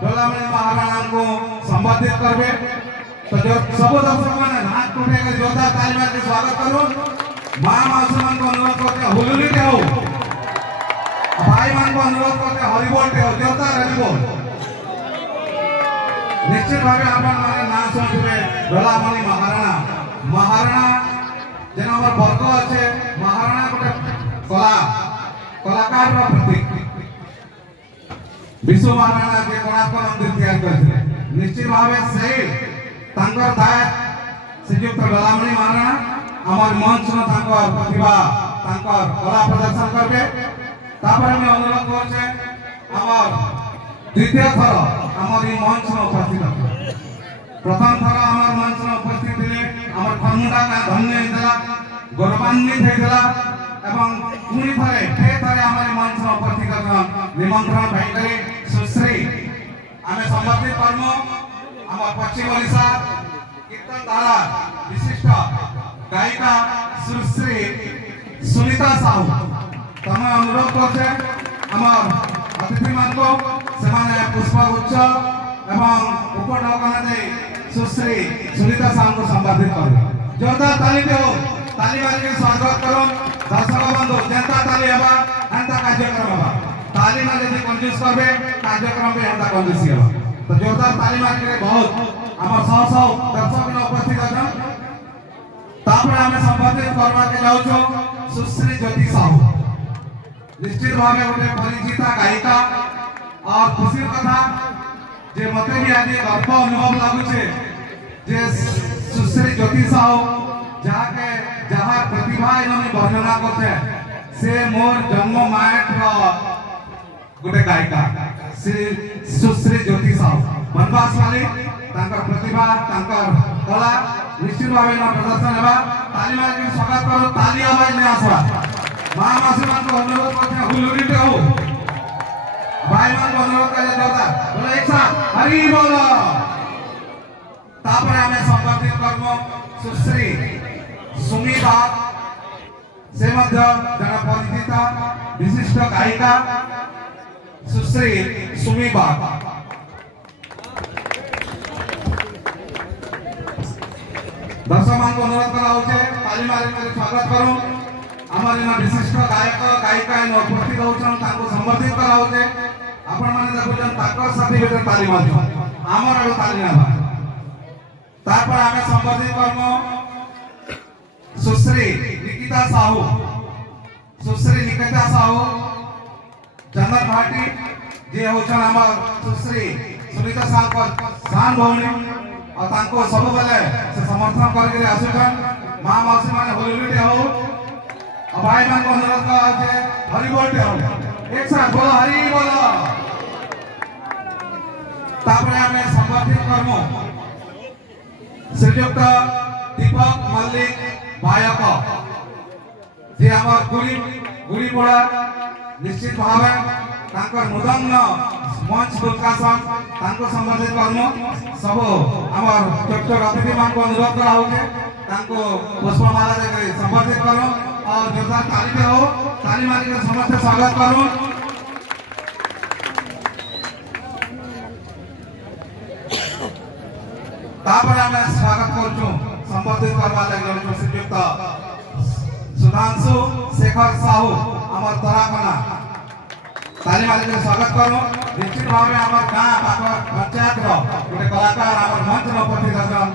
डोलामणि महाराणा को संबोधित करबे। तो जो सब दर्शक माने हाथ उठे के जोरदार ताली मार के स्वागत करो। मां मासुमान को अनुरोध करते हुलुली देओ, भाई मान को अनुरोध करते हरिबोल देओ, जोरदार हरिबोल। निश्चित भावे आपण माने ना सुनिबे डोलामणि महाराणा महाराणा जेना हमर वर्ग আছে महाराणा गोटे कलाकार रो प्रतीक। विश्व महाराणा के कोणार्क मंदिर तैयार करथिले। निश्चित भावे से तांकर दाय श्रीयुक्त डोलामणि महाराणा हमर मंच न तांकर प्रतिभा तांकर कला प्रदर्शन करबे। तापर हम अनुरोध करछे हमर द्वितीय थर हमर ई मंच न उपस्थित होते। प्रथम थर हमर मंच न उपस्थित थिले हमर फर्मुडा का धन्य हेतला गौरवान्वित हेतला एवं पुनी थरे हमर मंच न उपस्थित होन निमंत्रण भाई सुश्री आमे संबोधित करमो। हमर पश्चिम ओडिशा कीर्तन धारा विशिष्ट गायिका सुश्री सुनीता साहू तमे अनुरोध करछे हमर अतिथि मान को सेमाने पुष्पगुच्छ एवं उपढौकना दे सुश्री सुनीता साहू को संबोधित करबे। जोरदार ताली दो, ताली मार के स्वागत करो। दर्शक बंधु जनता ताली हेबा अंता कार्यक्रम हेबा। ताली ना जदी कंजूस करबे कार्यक्रम पे अंता कंजूस हेबा। तो जोरदार ताली मार के बहुत हमर सौ दर्शक न उपस्थित अछन। तापर हमें संबोधित करबा के जाउ छो सुश्री ज्योति साहू। निश्चित भावे गोटे परिचिता गायिका और खुशी कथा जे मते भी आज गर्व अनुभव लागु छे जे सुश्री ज्योति साहू जाके जहां प्रतिभा इन्होंने वर्णना करते से मोर जन्म मायट रो गोटे गायिका श्री सुश्री ज्योति साहू बनवास वाली तांकर प्रतिभा तांकर कला निश्चित भावे ना प्रदर्शन हेबा। ताली मार के स्वागत करो। ताली आवाज ने आसवा मां मासुमान को अनुरोध करते हुलुली देओ, भाई मान को अनुरोध करे जोरदार बोलो एक साथ हरि बोलो। तापर हमें संबोधित करमो सुश्री सुमीबा से मध्य जन परिचिता विशिष्ट गायिका सुश्री सुमीबा। दर्शक मान को अनुरोध करा होचे ताली मार के स्वागत करो। हमर इन विशिष्ट गायक गायिका इन उपस्थित होछन ताको संबोधित करा होचे। आपण माने देखुछन ताकर साथी बेटर ताली मारछन हमर आरो ताली ना। तापर हमें संबोधित करमो सुश्री निकिता साहू। सुश्री निकिता साहू जनरल भाटी जे होछन हमर सुश्री सुनीता साहू को शान भौणी और तांको सब बेले से समर्थन करके आसुछन। मां मौसी माने होलिलुटे हो और भाई मान को अनुरोध करा होचे हरि बोलते हो। एक साथ बोलो हरि बोलो। तापर हमें संबोधित करमो श्रीयुक्त दीपक मल्लिक गायक जे हमर गुड़ी पड़ा। निश्चित भावे तांकर मृदंग मंच दुर्गासन तांको संबोधित करमो। सब हमर छोट छोट अतिथि मान को अनुरोध करा होचे तांको पुष्पमाला दे संबोधित करो और जोरदार ताली दे हो। ताली मार के समस्त स्वागत करो। तापर हमें स्वागत करछु संबोधित करबा लागि श्रीयुक्त सुधांशु शेखर साहू हमर तराकना। ताली मार के स्वागत करो। निश्चित भावे हमर गां पाकर पंचायत रो गोटे कलाकार हमर मंच न उपस्थित अछन।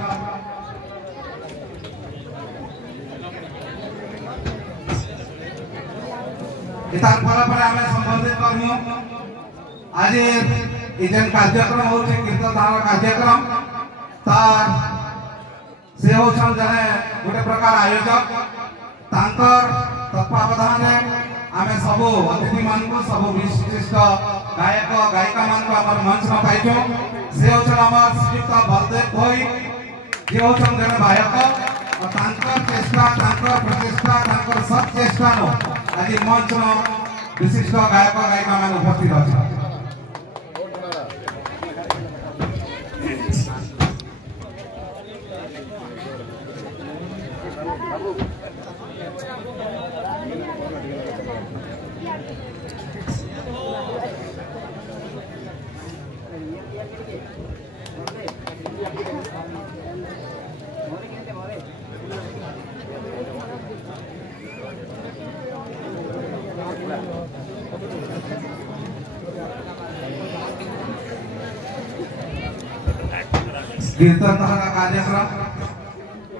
इतार पर हमें संबोधित करमु आज इजन कार्यक्रम होचे कीर्तन धारा कार्यक्रम तार से होछन जने गोटे प्रकार आयोजक तांकर तत्वावधान आमे सब अतिथि मान को सब विशिष्ट गायक गायिका मान को हमर मंच में पाइछो। से होछन हमर श्रीयुक्त बलदेव भाई जे होछन जने गायक और तांकर चेष्टा तांकर प्रचेष्टा तांकर सब चेष्टा नो आज मंच में विशिष्ट गायक गायिका मान उपस्थित अछन। कीर्तन कार्यक्रम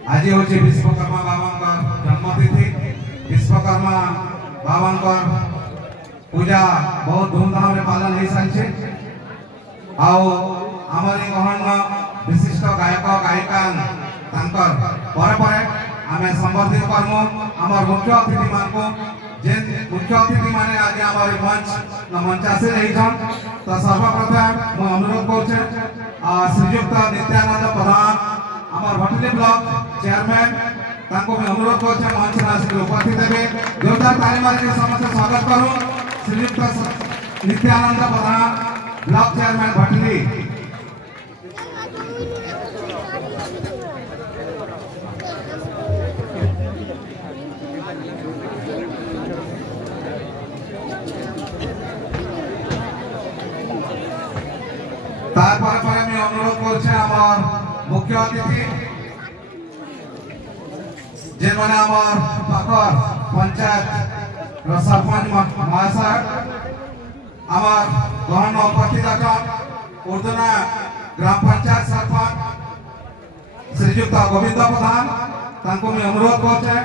आज हूँ विश्वकर्मा बाबा जन्मतिथि। विश्वकर्मा बाबा पूजा बहुत धूमधाम रे पालन हो सारी। आमर गहन विशिष्ट गायक गायिका आम संबर्धित करमु आमर मुख्य अतिथि मान जेन मुख्य अतिथि माने आज आमर मंचासी रही तो सर्वप्रथम मैं अनुरोध कर श्रीयुक्त नित्यानंद प्रधान आमर भटली ब्लॉक चेयरमैन मैं अनुरोध कर मंच आसिक उपस्थित हे। जोरदार ताली मारी समस्त स्वागत करूँ श्रीयुक्त नित्यानंद प्रधान ब्लॉक चेयरमैन भटली। मैं अनुरोध कर मुख्य अतिथि जेन मैंने पाखर पंचायत सरपंच महाशय आमर गहन उपस्थित अच्छा उर्दना ग्राम पंचायत सरपंच श्रीयुक्त गोविंद प्रधान मैं अनुरोध कर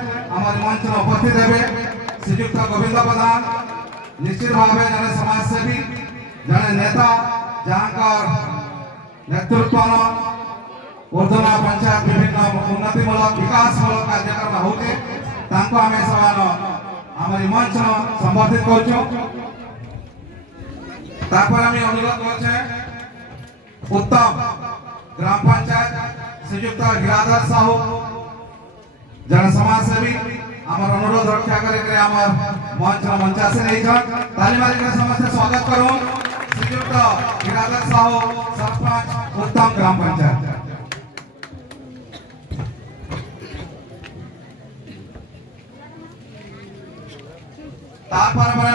मंच उपस्थित हे। श्रीयुक्त गोविंद प्रधान निश्चित भाव जन समाजसेवी जन नेता जहाँ नेतृत्व उर्दना पंचायत विभिन्न उन्नतिमूलक विकासमूलक कार्यक्रम होते आम सब मंच संबर्धित कर अनुरोध कर उत्तम ग्राम पंचायत श्रीयुक्त गिराधर साहू जन समाजसेवी आमर अनुरोध रक्षा कर मंच मंचासी नहीं ताली मारी समस्त स्वागत करूँ श्रीयुक्त गिराधर साहू सरपंच उत्तम ग्राम पंचायत।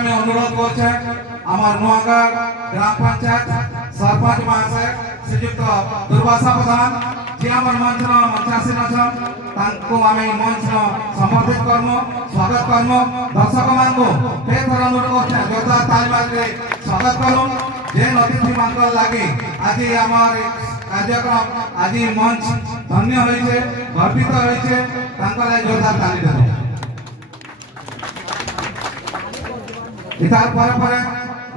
मैं अनुरोध कर नुआगढ़ ग्राम पंचायत सरपंच महाशय श्रीयुक्त दुर्वासा प्रधान जी आम मंच मंचासी आम मंच संबर्धित करमु स्वागत करमु दर्शक मान फिर थर अनुरोध कर जोरदार ताली मारी स्वागत करूँ जेन अतिथि मान लगे आज आम कार्यक्रम आज मंच धन्य होइछे गर्वित होइछे जोरदार ताली देबो। इतार पर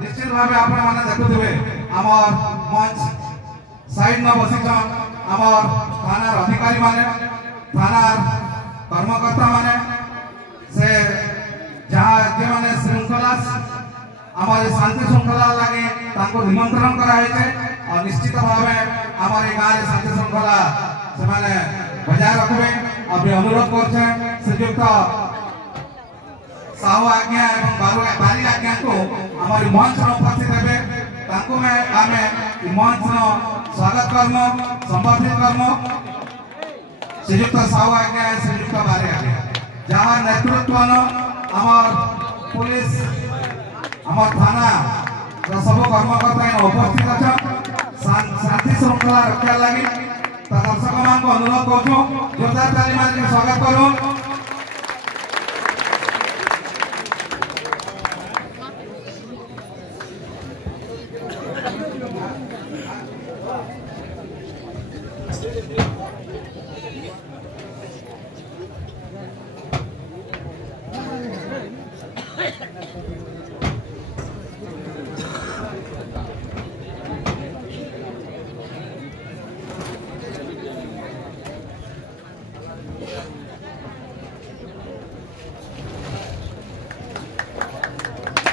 निश्चित भाव आप देखुवे आमर मंच साइड न बसीछन आमर थाना अधिकारी माने थाना कर्मकर्ता माने से जहाँ जे माने श्रृंखला आमर शांति श्रृंखला लगे निमंत्रण कराई और निश्चित भाव आमर गाँव शांति श्रृंखला से बजाय रखबे और अनुरोध कर श्रीयुक्त साहू आज्ञा एवं बारी आज्ञा को हमारी मंच उपस्थित हे मैं आम मंच स्वागत कर्म संबर्धित कर्म श्रीयुक्त साहू आज्ञा श्रीयुक्त बारी आज्ञा जहाँ नेतृत्व आमर पुलिस आमर थाना सब कर्मकर्ता उपस्थित अच्छा शांति श्रृंखला रक्षा लगी दर्शक मान अनुरोध कर जोरदार ताली मारी स्वागत करूँ।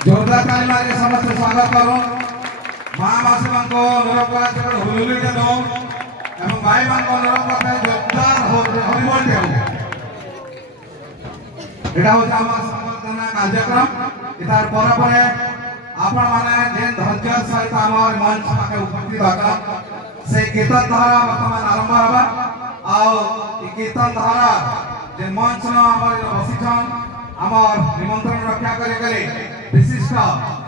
जोरदार ताली मारी समस्त स्वागत करूँ महामासी मान को अनुरोध कर हुलुली देनो एवं भाई मान को अनुरोध करते जोरदार हरिबोल देऊ। एटा हो आम संबर्धना कार्यक्रम इतार पर आपण माने जेन धैर्य सहित आमर मंच पाखे उपस्थित होगा से कीर्तन धारा वर्तमान आरंभ होगा आ कीर्तन धारा जे मंच न आमर बसीछन आमर निमंत्रण रक्षा करे विशिष्ट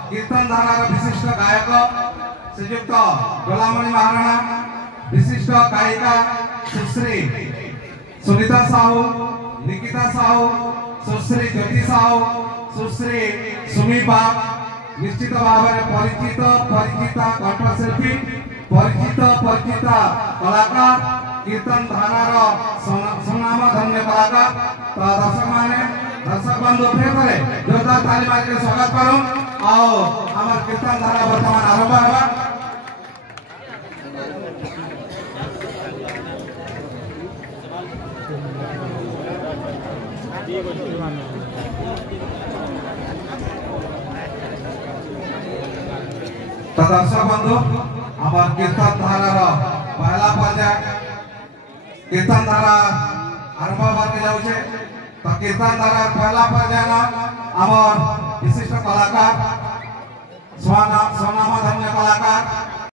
कीर्तन धारार विशिष्ट गायक श्रीयुक्त गलामणि महाराणा, विशिष्ट गायिका सुश्री सुनीता साहू, निकिता साहू, सुश्री ज्योति साहू, सुश्री सुमी बाग, निश्चित भाव में परिचिता कंठशिल्पी, परिचिता कलाकार, कीर्तन धारार सुनाम धन्य कलाकार। तो दर्शक बंधु फेर जोरदार ताली मार के स्वागत करूं। आओ हमार कीर्तन धारा वर्तमान आरंभ होगा। तो दर्शक बंधु हमार कीर्तन धारार पहला पर्याय कीर्तन धारा आरंभ होके जाउछे। तो कीर्तन धारा पहला पर्याय हमार विशिष्ट कलाकार, स्वनाम धन्य कलाकार